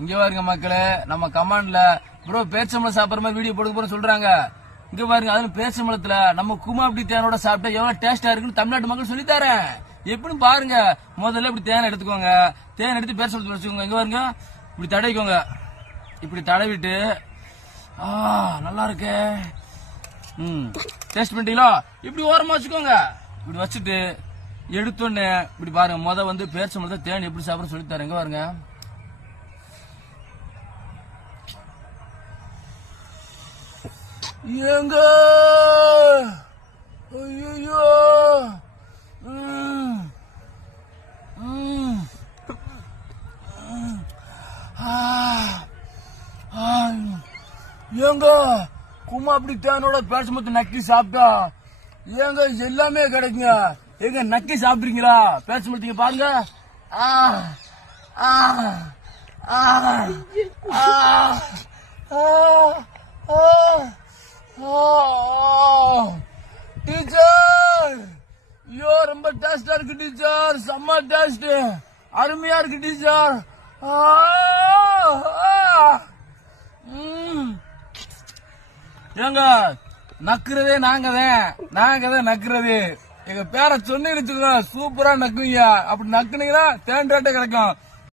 இங்க பாருங்க மக்களே, நம்ம கமாண்ட்ல ப்ரோ பேரிச்சம்பழம் சாப்பிடுற மாதிரி வீடியோ போடுங்க போற சொல்றாங்க. இங்க பாருங்க, அதுல பேரிச்சம்பழத்துல நம்ம குமாப்டி தேனோட சாப்பிட்டா எவ்வளவு டேஸ்டா இருக்குன்னு தமிழ்நாட்டு மக்கள் சொல்லி தரேன். எப்படின்னு பாருங்க. முதல்ல இப்படி தேனை எடுத்துக்கோங்க. தேன் எடுத்து பேரிச்சம்பழத்துல வச்சுக்கோங்க. இங்க பாருங்க, இப்படி தடவிக்கோங்க. இப்படி தடவிட்டு நல்லா இருக்கு. டேஸ்ட் பண்ணிட்டீங்களா? இப்படி ஓரமா வச்சுக்கோங்க. இப்படி வச்சுட்டு எடுத்தோன்னு இப்படி பாருங்க. வந்து பேரிச்சம்பழத்தை தேன் எப்படி சாப்பிட சொல்லி தரேன். இங்க பாருங்க. ஏங்க ஐயோ ஏங்க குமாப்டி தேனோட பேரிச்சம்பழத்தை நக்கி சாப்பிட்டா ஏங்க எல்லாமே கிடைக்குங்க. ஏங்க நக்கி சாப்பிடுறீங்களா பேரிச்சம்பழத்தீங்க பாருங்க. டீச்சர், ஐயோ ரொம்ப டேஸ்டா இருக்கு டீச்சர். செம்ம டேஸ்ட், அருமையா இருக்கு டீச்சர். ஏங்க நக்குறதே நாங்கதான் நக்குறது. எங்க பேரை சொன்னீங்கன்னு சூப்பரா நக்குவீங்க. அப்படி நக்குனீங்கன்னா தேன் ரேட்டே கிடைக்கும்.